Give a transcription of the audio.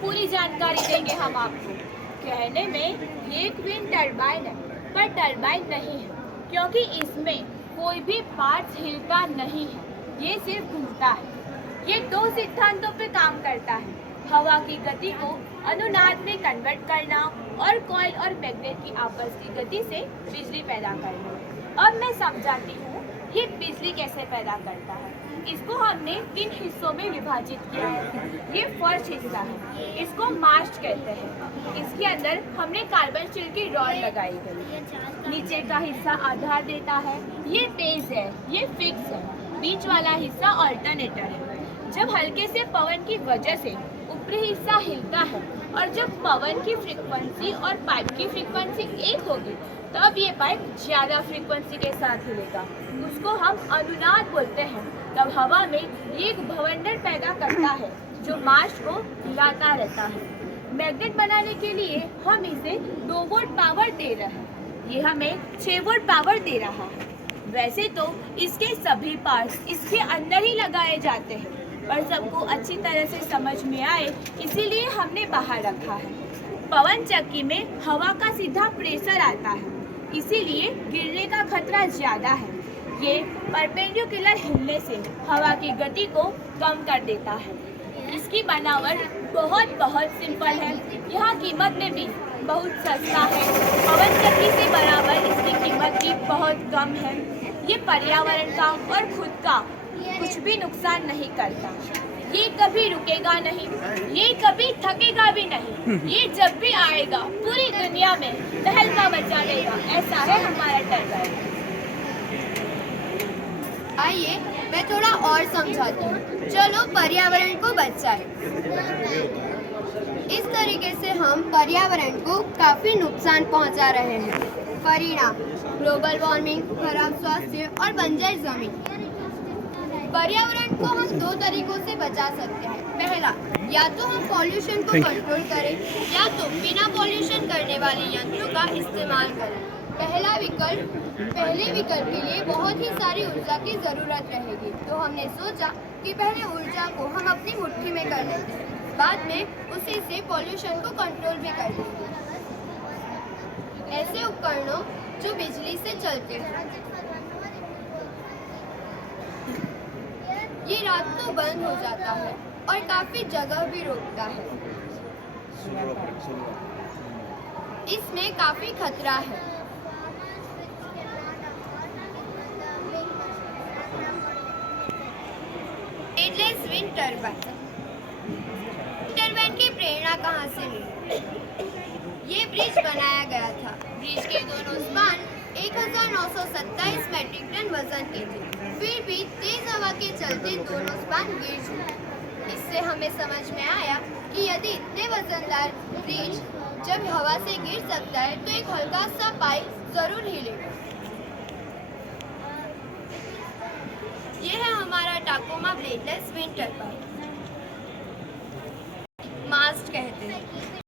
पूरी जानकारी देंगे हम आपको। कहने में ये एक विंड टरबाइन है, पर टरबाइन नहीं है, क्योंकि इसमें कोई भी पार्ट्स हिलता नहीं है, ये सिर्फ घूमता है। ये दो सिद्धांतों पे काम करता है: हवा की गति को अनुनाद में कन्वर्ट करना और कॉइल और मैग्नेट की आपस की गति से बिजली पैदा करना। अब मैं समझाती हूँ ये बिजली कैसे पैदा करता है। इसको हमने 3 हिस्सों में विभाजित किया है। ये फर्स्ट हिस्सा है, इसको मास्ट कहते हैं। इसके अंदर हमने कार्बन स्टील की रॉड लगाई गई। नीचे का हिस्सा आधार देता है, ये बेस है, ये फिक्स है। बीच वाला हिस्सा अल्टरनेटर है। जब हल्के से पवन की वजह से ऊपरी हिस्सा हिलता है और जब पवन की फ्रीक्वेंसी और पाइप की फ्रीक्वेंसी एक होगी, तब ये पाइप ज़्यादा फ्रीक्वेंसी के साथ हिलेगा। उसको हम अनुनाद बोलते हैं। तब हवा में ये एक भवंडर पैदा करता है जो मास्ट को हिलाता रहता है। मैग्नेट बनाने के लिए हम इसे 2 वोल्ट पावर दे रहे हैं, ये हमें 6 वोल्ट पावर दे रहा है। वैसे तो इसके सभी पार्ट्स इसके अंदर ही लगाए जाते हैं, पर सबको अच्छी तरह से समझ में आए इसीलिए हमने बाहर रखा है। पवन चक्की में हवा का सीधा प्रेशर आता है, इसीलिए गिरने का खतरा ज़्यादा है। ये परपेंडिकुलर हिलने से हवा की गति को कम कर देता है। इसकी बनावट बहुत सिंपल है। यहाँ कीमत में भी बहुत सस्ता है। पवन चक्की से बराबर इसकी कीमत भी बहुत कम है। ये पर्यावरण का और खुद का कुछ भी नुकसान नहीं करता। ये कभी रुकेगा नहीं, ये कभी थकेगा भी नहीं। ये जब भी आएगा पूरी दुनिया में तहलका मचा देगा। ऐसा है हमारा टरबाइन। आइए मैं थोड़ा और समझाती हूँ। चलो पर्यावरण को बचाएं। इस तरीके से हम पर्यावरण को काफी नुकसान पहुँचा रहे हैं। परिणाम: ग्लोबल वार्मिंग, खराब स्वास्थ्य और बंजर जमीन। पर्यावरण को हम 2 तरीकों से बचा सकते हैं। पहला, या तो हम पॉल्यूशन को कंट्रोल करें या तो बिना पॉल्यूशन करने वाले यंत्रों का इस्तेमाल करें। पहले विकल्प के लिए बहुत ही सारी ऊर्जा की ज़रूरत रहेगी, तो हमने सोचा कि पहले ऊर्जा को हम अपनी मुट्ठी में कर लेते हैं, बाद में उसी से पॉल्यूशन को कंट्रोल भी कर देंगे। ऐसे उपकरणों जो बिजली से चलते हैं, ये रात को बंद हो जाता है और काफी जगह भी रोकता है। इसमें काफी खतरा है। Bladeless wind turbine. टरबाइन की प्रेरणा कहाँ से मिली? ये ब्रिज बनाया गया था। ब्रिज के दोनों स्पान 1927 मेट्रिक टन वजन के थे। फिर भी तेज हवा के चलते दोनों स्पान गिर चुके। इससे हमें समझ में आया कि यदि इतने वजनदार ब्रिज जब हवा से गिर सकता है तो एक हल्का सा पाइप जरूर हिलेगा। यह है हमारा टाकोमा ब्लेडलेस विंड टरबाइन। मास्ट कहते हैं।